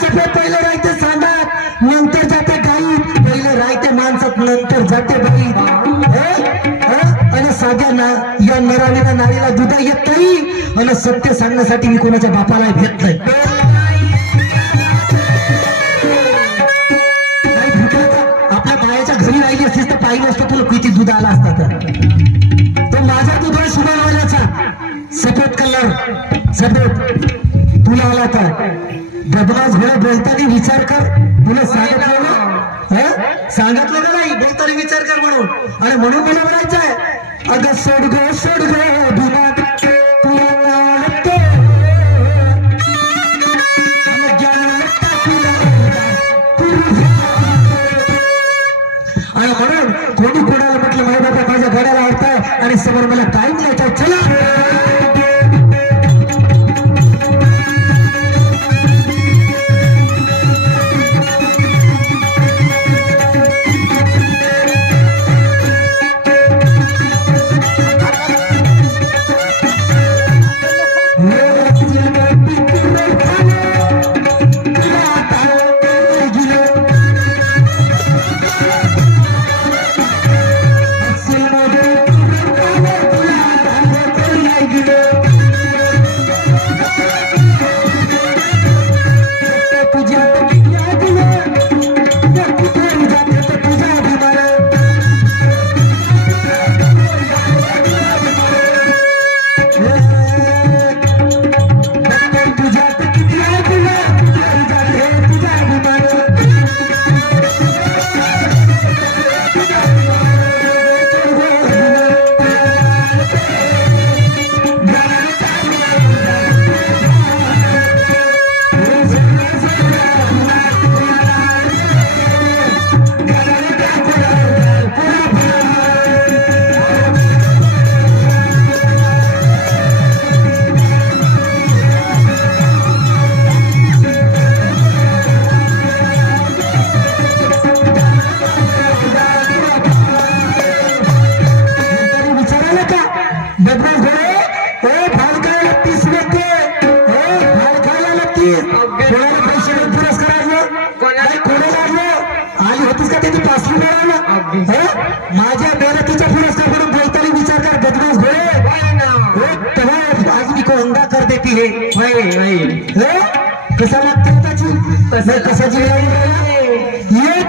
सगळे पहिले राहते सांगात नंतर जाते गाई पहिले राहते माणसात नंतर जाते बाई आणि साध्या ना या नराणीला नारीला दुधा येत नाही आणि सत्य सांगण्यासाठी मी कोणाच्या बापाला भेट नाही आपल्या बायाच्या घरी राहिली असतीस तर पाहिलं असतं तुला किती दूध आला असता तर माझा दूध आहे सुभानवाल्याचा सफेद कलर सफेद तुला आला तर बदमाश घोडा बोलताना विचार कर तुला सांगितलं ना सांगितलं का नाही बोलताना विचार कर म्हणून आणि म्हणून मला म्हणायचं आहे अगं सोड गो भीमा तुला आवडते आणि म्हणून कोणी कोणाला म्हटलं माझ्या बाबा माझ्या घोड्याला आवडतंय आणि समोर मला टाइम द्यायचा चला माझ्या मेहनतीच्या पुरस्कार म्हणून बोलताना विचार कर बदमाश घोडे आज मी को अंगा कर देती है कसा लागतो त्याची कशाची एक